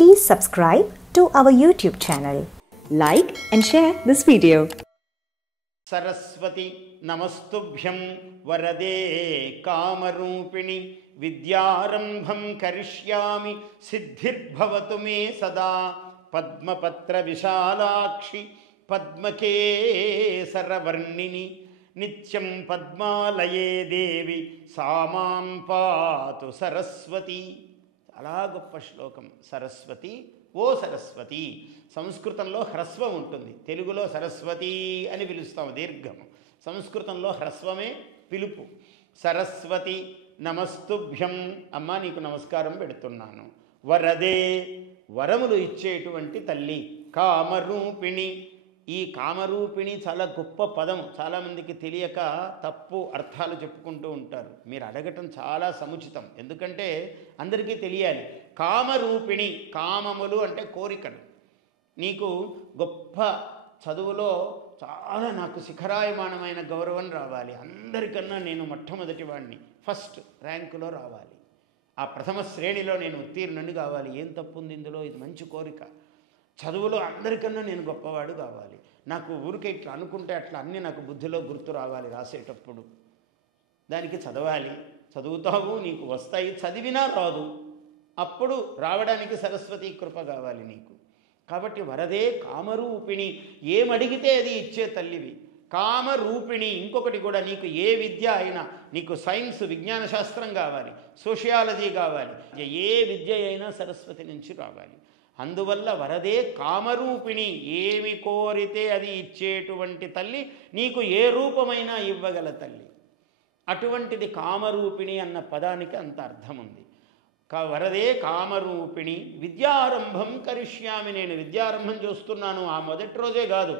Please subscribe to our YouTube channel. Like and share this video. Saraswati नमस्तुभ्यं वरदे कामरूपिणि विद्यारंभं करिष्यामि सिद्धिर्भवतु मे सदा पद्मपत्रविशालाक्षि पद्मकेसरवर्णिनि नित्यं पद्मालये देवी सा मां पातु सरस्वती. చాలా గొప్ప శ్లోకం. సరస్వతి, ఓ సరస్వతి. సంస్కృతంలో హ్రస్వం ఉంటుంది, తెలుగులో సరస్వతి అని పిలుస్తాం దీర్ఘము. సంస్కృతంలో హ్రస్వమే పిలుపు. సరస్వతి నమస్తుభ్యం, అమ్మ నీకు నమస్కారం పెడుతున్నాను. వరదే, వరములు ఇచ్చేటువంటి తల్లి. కామరూపిణి, ఈ కామరూపిణి చాలా గొప్ప పదం. చాలామందికి తెలియక తప్పు అర్థాలు చెప్పుకుంటూ ఉంటారు. మీరు అడగటం చాలా సముచితం, ఎందుకంటే అందరికీ తెలియాలి. కామరూపిణి, కామములు అంటే కోరికలు. నీకు గొప్ప చదువులో చాలా నాకు శిఖరాయమానమైన గౌరవం రావాలి, అందరికన్నా నేను మొట్టమొదటి వాడిని, ఫస్ట్ ర్యాంకులో రావాలి, ఆ ప్రథమ శ్రేణిలో నేను ఉత్తీర్ణుని కావాలి. ఏం తప్పు ఉంది ఇందులో? ఇది మంచి కోరిక. చదువులో అందరికన్నా నేను గొప్పవాడు కావాలి. నాకు ఊరికే ఇట్లా అనుకుంటే అట్లా అన్నీ నాకు బుద్ధిలో గుర్తు రావాలి రాసేటప్పుడు. దానికి చదవాలి, చదువుతావు, నీకు వస్తాయి. చదివినా రాదు, అప్పుడు రావడానికి సరస్వతి కృప కావాలి నీకు. కాబట్టి వరదే కామరూపిణి, ఏమడిగితే అది ఇచ్చే తల్లివి. కామరూపిణి. ఇంకొకటి కూడా, నీకు ఏ విద్య అయినా, నీకు సైన్స్ విజ్ఞాన శాస్త్రం కావాలి, సోషియాలజీ కావాలి, ఏ విద్య అయినా సరస్వతి నుంచి రావాలి. అందువల్ల వరదే కామరూపిణి, ఏమి కోరితే అది ఇచ్చేటువంటి తల్లి, నీకు ఏ రూపమైనా ఇవ్వగల తల్లి. అటువంటిది కామరూపిణి అన్న పదానికి అంత అర్థం ఉంది. వరదే కామరూపిణి విద్యారంభం కరిష్యామి, నేను విద్యారంభం చేస్తున్నాను. ఆ మొదటి రోజే కాదు,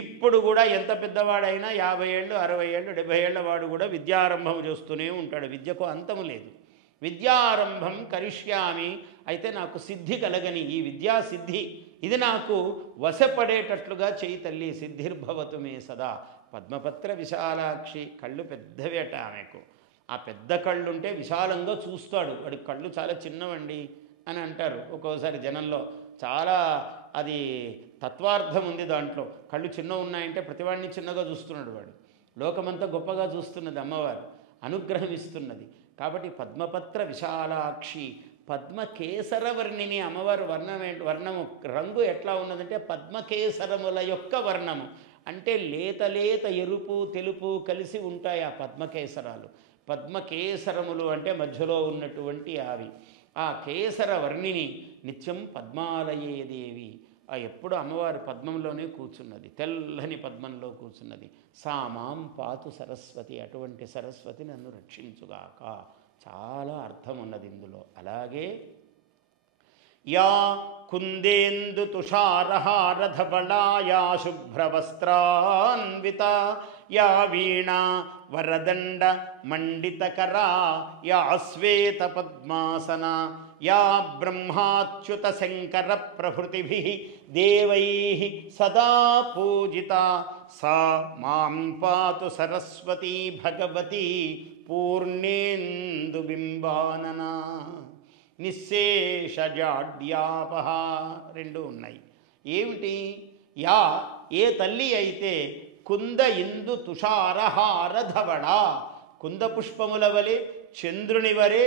ఇప్పుడు కూడా ఎంత పెద్దవాడైనా 50 ఏళ్ళు 60 ఏళ్ళు 70 ఏళ్ళ వాడు కూడా విద్యారంభం చేస్తూనే ఉంటాడు. విద్యకు అంతము లేదు. విద్యారంభం కరిష్యామి, అయితే నాకు సిద్ధి కలగని ఈ విద్యా సిద్ధి, ఇది నాకు వశపడేటట్లుగా చేయి తల్లి. సిద్ధిర్భవతు మే సదా. పద్మపత్ర విశాలాక్షి, కళ్ళు పెద్దవేట ఆమెకు. ఆ పెద్ద కళ్ళుంటే విశాలంగా చూస్తాడు. వాడి కళ్ళు చాలా చిన్నవండి అని అంటారు ఒక్కోసారి జనంలో. చాలా అది తత్వార్థం ఉంది దాంట్లో. కళ్ళు చిన్న ఉన్నాయంటే ప్రతివాడిని చిన్నగా చూస్తున్నాడు వాడు. లోకమంతా గొప్పగా చూస్తున్నది అమ్మవారు, అనుగ్రహం ఇస్తున్నది. కాబట్టి పద్మపత్ర విశాలాక్షి, పద్మకేసరవర్ణిని. అమ్మవారు వర్ణము రంగు ఎట్లా ఉన్నదంటే పద్మకేసరముల యొక్క వర్ణము. అంటే లేత లేత ఎరుపు తెలుపు కలిసి ఉంటాయి ఆ పద్మకేసరాలు. పద్మకేసరములు అంటే మధ్యలో ఉన్నటువంటి అవి. ఆ కేసర వర్ణిని నిత్యం పద్మాలయే దేవి. ఆ ఎప్పుడు అమ్మవారి పద్మంలోనే కూర్చున్నది, తెల్లని పద్మంలో కూర్చున్నది. సా మాం పాతు సరస్వతి, అటువంటి సరస్వతి నన్ను రక్షించుగాక. చాలా అర్థం ఉన్నది ఇందులో. అలాగే యా కుందేందు తుషారహారధబళా, యా శుభ్రవస్త్రాన్విత, యా వీణా వరదండ మండితకరా, యా శ్వేత పద్మాసన, యా బ్రహ్మాచ్యుత శంకర ప్రభృతిభిః దేవైః సదా పూజిత, సా మాం పాతు సరస్వతీ భగవతి పూర్ణేందు బింబాననా. నిశ్శేషజాడ్యాపహ, రెండు ఉన్నాయి. ఏమిటి? యా, ఏ తల్లి అయితే కుంద ఇందు తుషారహార ధవళ, కుంద పుష్పముల వలె, చంద్రుని వలె,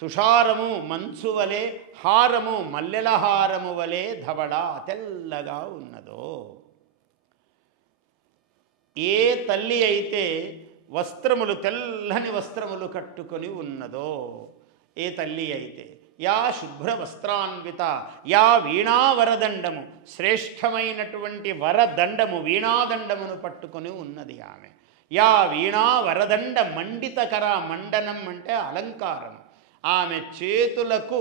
తుషారము మంచు వలె, హారము మల్లెల హారము వలె, ధవళ తెల్లగా ఉన్నదో. ఏ తల్లి అయితే వస్త్రములు తెల్లని వస్త్రములు కట్టుకొని ఉన్నదో, ఏ తల్లి అయితే. యా శుభ్ర వస్త్రాన్విత, యా వీణావరదండము, శ్రేష్టమైనటువంటి వరదండము వీణాదండమును పట్టుకొని ఉన్నది ఆమె. యా వీణావరదండ మండితకర, మండనం అంటే అలంకారం. ఆమె చేతులకు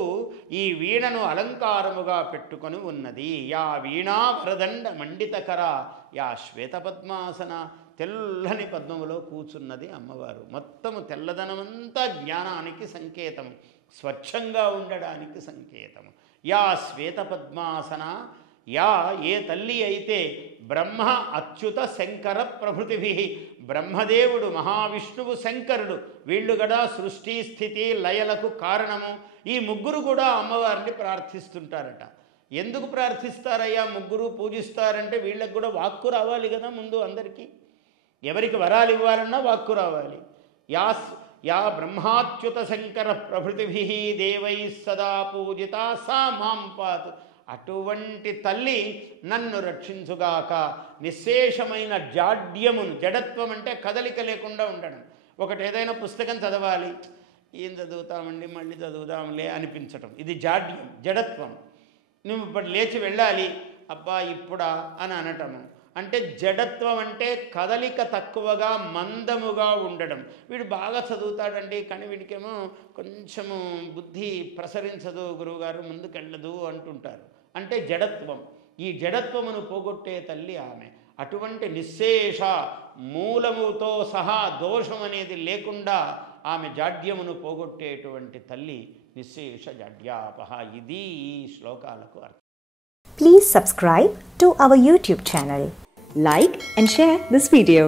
ఈ వీణను అలంకారముగా పెట్టుకొని ఉన్నది. యా వీణావరదండ మండితకర, యా శ్వేతపద్మాసన, తెల్లని పద్మములో కూర్చున్నది అమ్మవారు. మొత్తము తెల్లదనమంతా జ్ఞానానికి సంకేతము, స్వచ్ఛంగా ఉండడానికి సంకేతము. యా శ్వేత పద్మాసన, యా ఏ తల్లి అయితే బ్రహ్మ అచ్యుత శంకర ప్రభృతిభి, బ్రహ్మదేవుడు మహావిష్ణువు శంకరుడు వీళ్ళు కూడా సృష్టి స్థితి లయలకు కారణము. ఈ ముగ్గురు కూడా అమ్మవారిని ప్రార్థిస్తుంటారట. ఎందుకు ప్రార్థిస్తారయ్యా ముగ్గురు పూజిస్తారంటే వీళ్ళకి కూడా వాక్కు రావాలి కదా ముందు అందరికీ. ఎవరికి వరాలు ఇవ్వాలన్నా వాక్కు రావాలి. యా బ్రహ్మాచ్యుత శంకర ప్రభృతిభి దేవై సదా పూజిత సా మాం పాతు. అటువంటి తల్లి నన్ను రక్షించుగాక. నిశ్శేషమైన జాడ్యమును, జడత్వం అంటే కదలిక లేకుండా ఉండడం. ఒకటి ఏదైనా పుస్తకం చదవాలి, ఏం చదువుతామండి మళ్ళీ చదువుదాంలే అనిపించటం, ఇది జాడ్యం, జడత్వం. నువ్వు ఇప్పుడు లేచి వెళ్ళాలి, అబ్బా ఇప్పుడా అని అనటము అంటే జడత్వం. అంటే కదలిక తక్కువగా మందముగా ఉండడం. వీడు బాగా చదువుతాడండి కానీ వీడికేమో కొంచెము బుద్ధి ప్రసరించదు గురువుగారు, ముందుకెళ్ళదు అంటుంటారు. అంటే జడత్వం. ఈ జడత్వమును పోగొట్టే తల్లి ఆమె. అటువంటి నిశ్శేష మూలముతో సహా దోషం అనేది లేకుండా ఆమె జాడ్యమును పోగొట్టేటువంటి తల్లి నిశ్శేష జాడ్యాపహ. ఇది ఈ శ్లోకాలకు అర్థం. Please subscribe to our YouTube channel. Like and share this video.